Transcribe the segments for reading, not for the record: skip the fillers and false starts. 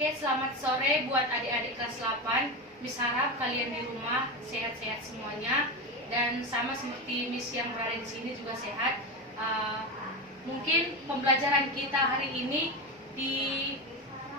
Oke, selamat sore buat adik-adik kelas 8. Miss harap kalian di rumah sehat-sehat semuanya, dan sama seperti Miss yang berada di sini juga sehat. Mungkin pembelajaran kita hari ini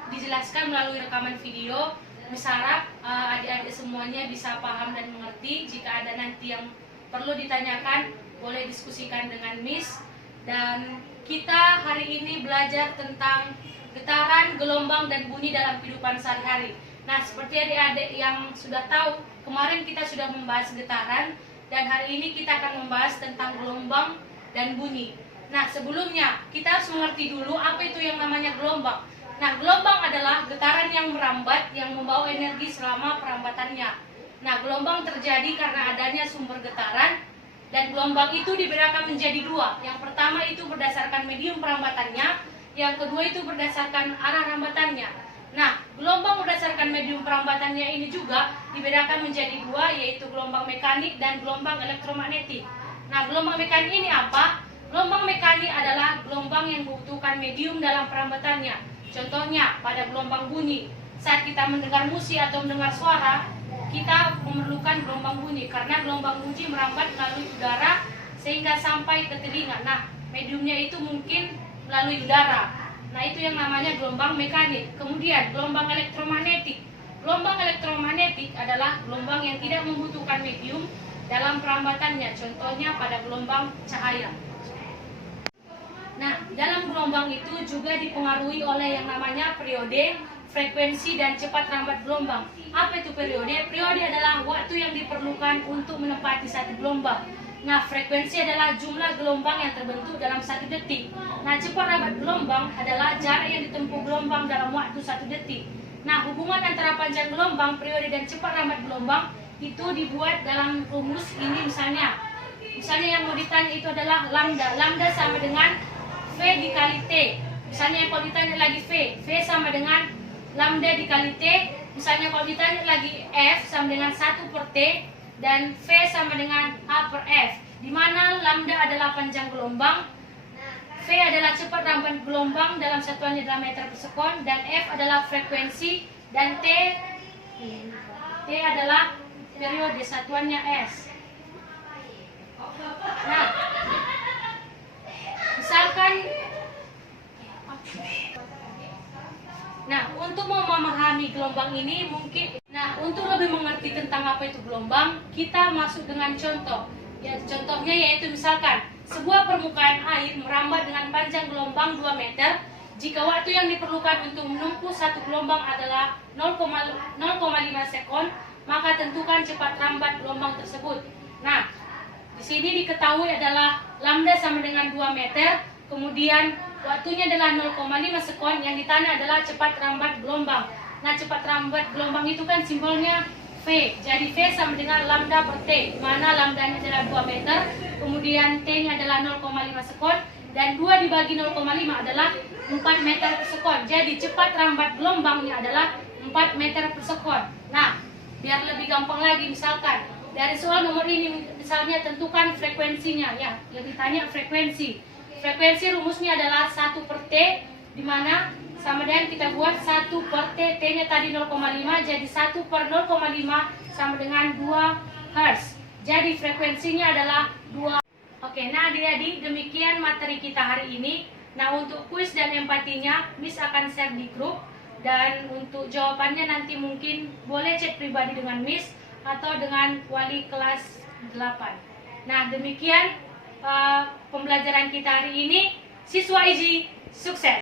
dijelaskan melalui rekaman video. Miss harap adik-adik semuanya bisa paham dan mengerti. Jika ada nanti yang perlu ditanyakan, boleh diskusikan dengan Miss. Dan kita hari ini belajar tentang getaran, gelombang, dan bunyi dalam kehidupan sehari-hari. Nah, seperti adik-adik yang sudah tahu, kemarin kita sudah membahas getaran, dan hari ini kita akan membahas tentang gelombang dan bunyi. Nah, sebelumnya kita harus mengerti dulu apa itu yang namanya gelombang. Nah, gelombang adalah getaran yang merambat yang membawa energi selama perambatannya. Nah, gelombang terjadi karena adanya sumber getaran, dan gelombang itu dibedakan menjadi dua. Yang pertama itu berdasarkan medium perambatannya, yang kedua itu berdasarkan arah rambatannya. Nah, gelombang berdasarkan medium perambatannya ini juga dibedakan menjadi dua, yaitu gelombang mekanik dan gelombang elektromagnetik. Nah, gelombang mekanik ini apa? Gelombang mekanik adalah gelombang yang membutuhkan medium dalam perambatannya. Contohnya, pada gelombang bunyi, saat kita mendengar musik atau mendengar suara, kita memerlukan gelombang bunyi, karena gelombang bunyi merambat melalui udara sehingga sampai ke telinga. Nah, mediumnya itu mungkin melalui udara. Nah, itu yang namanya gelombang mekanik. Kemudian gelombang elektromagnetik. Gelombang elektromagnetik adalah gelombang yang tidak membutuhkan medium dalam perambatannya. Contohnya pada gelombang cahaya. Nah, dalam gelombang itu juga dipengaruhi oleh yang namanya periode, frekuensi, dan cepat rambat gelombang. Apa itu periode? Periode adalah waktu yang diperlukan untuk menempati satu gelombang. Nah, frekuensi adalah jumlah gelombang yang terbentuk dalam 1 detik. Nah, cepat rambat gelombang adalah jarak yang ditempuh gelombang dalam waktu 1 detik. Nah, hubungan antara panjang gelombang, periode, dan cepat rambat gelombang itu dibuat dalam rumus ini misalnya. Misalnya yang mau ditanya itu adalah lambda. Lambda sama dengan V dikali T. Misalnya kalau ditanya lagi V sama dengan lambda dikali T. Misalnya kalau ditanya lagi F sama dengan 1 per T. Dan V sama dengan A per F, di mana lambda adalah panjang gelombang, V adalah cepat rambat gelombang dalam satuannya adalah meter per sekon, dan F adalah frekuensi, dan T adalah periode, satuannya S. Nah, misalkan, untuk memahami gelombang ini untuk lebih mengerti tentang apa itu gelombang, kita masuk dengan contoh. Ya, contohnya yaitu misalkan sebuah permukaan air merambat dengan panjang gelombang 2 meter. Jika waktu yang diperlukan untuk menempuh satu gelombang adalah 0,5 sekon, maka tentukan cepat rambat gelombang tersebut. Nah, di sini diketahui adalah lambda sama dengan 2 meter, kemudian waktunya adalah 0,5 sekon, yang ditanya adalah cepat rambat gelombang. Nah, cepat rambat gelombang itu kan simbolnya V. Jadi V sama dengan lambda per T, mana lambdanya adalah 2 meter, kemudian T-nya adalah 0,5 sekon, dan 2 dibagi 0,5 adalah 4 meter per sekon. Jadi cepat rambat gelombangnya adalah 4 meter per sekon. Nah, biar lebih gampang lagi, misalkan dari soal nomor ini, misalnya tentukan frekuensinya. Ya, yang ditanya frekuensi. Frekuensi rumusnya adalah 1 per T, di mana sama dengan kita buat 1 per T, T-nya tadi 0,5, jadi 1 per 0,5 sama dengan 2 Hz. Jadi frekuensinya adalah 2. Oke, nah adik-adik, demikian materi kita hari ini. Nah, untuk kuis dan empatinya, Miss akan share di grup. Dan untuk jawabannya nanti mungkin boleh chat pribadi dengan Miss atau dengan wali kelas 8. Nah, demikian pembelajaran kita hari ini. Siswa IJI, sukses!